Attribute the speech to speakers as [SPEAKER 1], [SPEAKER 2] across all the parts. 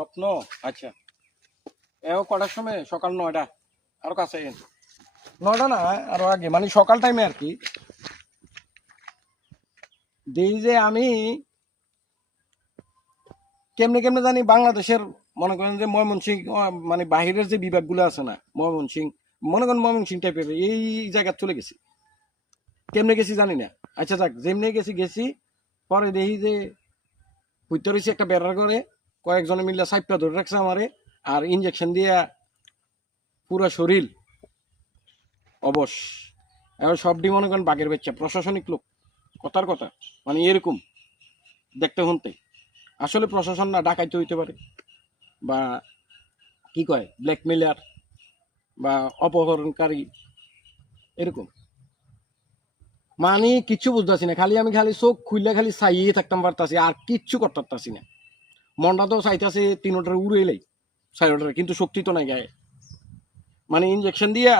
[SPEAKER 1] স্বপ্ন? আচ্ছা। এও কটার সময়? সকাল নয়টা। আরও কাছে। নয়টা না, আরও আগে। মানে সকাল টাইমে আর কি। দেই যে আমি কেমনে কেমনে জানি বাংলাদেশের, মনে করেন যে ময়মনসিং মানে বাহিরের যে বিভাগগুলো আছে না ময়মনসিং মনে করেন ময়মনসিং টাইপের এই জায়গা চলে গেছি। কেমনে গেছি জানি না। আচ্ছা যাক, যেমনি গেছি গেছি। পরে দেখি যে হইতে রয়েছে একটা বেড়ার করে কয়েকজনে মিলে সাইপটা ধরে রাখছে আমারে, আর ইঞ্জেকশন দিয়া পুরো শরীর অবশ। এখন সবটি মনে করেন বাঘের বাচ্চা, প্রশাসনিক লোক, কথার কথা মানে এরকম, দেখতে শুনতে। আসলে প্রশাসন না, ডাকাইতে হইতে পারে, বা কি কয় ব্ল্যাকমেলার বা অপহরণকারী, এরকম। মানে কিচ্ছু বুঝতেছি না, খালি আমি খালি চোখ খুললে খালি চাইয়ে থাকতাম, পারতাছি, আর কিচ্ছু করতে পারতাছি না। মনটা তো চাইতাছে তিনোটার উড়ে এলাই চারোটার কিন্তু শক্তি তো নাই গায়ে। মানে ইঞ্জেকশন দিয়া,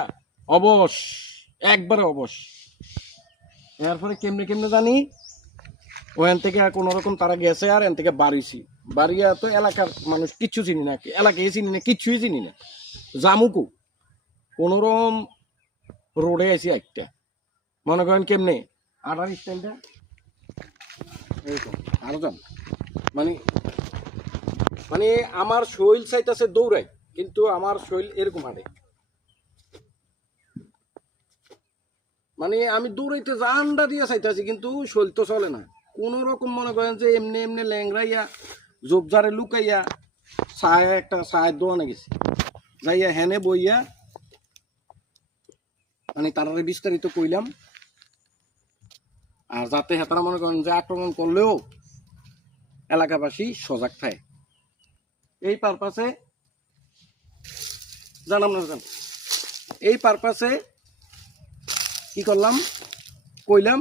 [SPEAKER 1] অবশ, একবারে অবশ। এরপরে কেমনে কেমনে জানি, ওখান থেকে কোনো রকম তারা গেছে আর এন থেকে বাড়িছি। বাড়িয়া তো এলাকার মানুষ কিচ্ছু চিনি না, এলাকায় চিনি না, কিচ্ছুই চিনি না। জামুকু কোনোরকম রোডে আছি একটা মনে করেন কেমনে, আটার স্টাইলটা এইরকম আরও মানে মানে আমার শৈল চাইতেছে দৌড়াই, কিন্তু আমার শৈল এরকম হাঁটে মানে আমি দৌড়াইতে জানডা দিয়ে চাইতেছি, কিন্তু শৈল তো চলে না। কোন রকম মনে করেন যে এমনি এমনি ল্যাংরাইয়া জোবজারে লুকাইয়া ছায় একটা ছায়ের দোকানে গেছি। যাইয়া হেনে বইয়া মানে তারারে বিস্তারিত কইলাম। আর যাতে হেতারা মনে করেন যে আক্রমণ করলেও এলাকাবাসী সজাগ থাকে। এই পারপাসে জানাম না জান এই পারপাসে কি করলাম? কইলাম,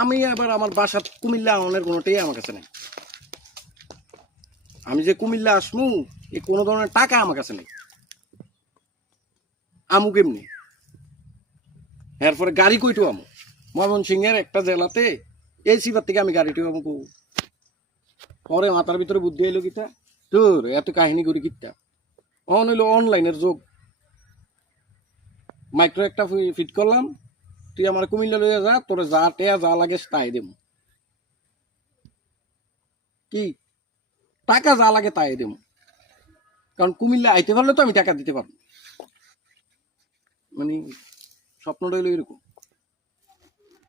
[SPEAKER 1] আমি এবার আমার বাসা কুমিল্লা আননের কোনোটাই আমার কাছে নেই। আমি যে কুমিল্লা আসমু এই কোনো ধরনের টাকা আমার কাছে নেই। আমু কেমনি? এরপরে গাড়ি কইটু আমু। ময়মনসিংহের একটা জেলাতে এই সিবার থেকে আমি গাড়িটি আমু পরে মাথার ভিতরে বুদ্ধি এলো কিতা? তোর এত কাহিনী করি কিতা? অন হইল অনলাইনের যোগ। মাইক্রো একটা ফিট করলাম, তুই আমার কুমিল্লা লইয়া যা, তোর যা টেয়া যা লাগে তাই দেব কি? টাকা যা লাগে তাই দেব কারণ কুমিল্লা আইতে পারলে তো আমি টাকা দিতে পারব। মানে স্বপ্নটা হইল এরকম।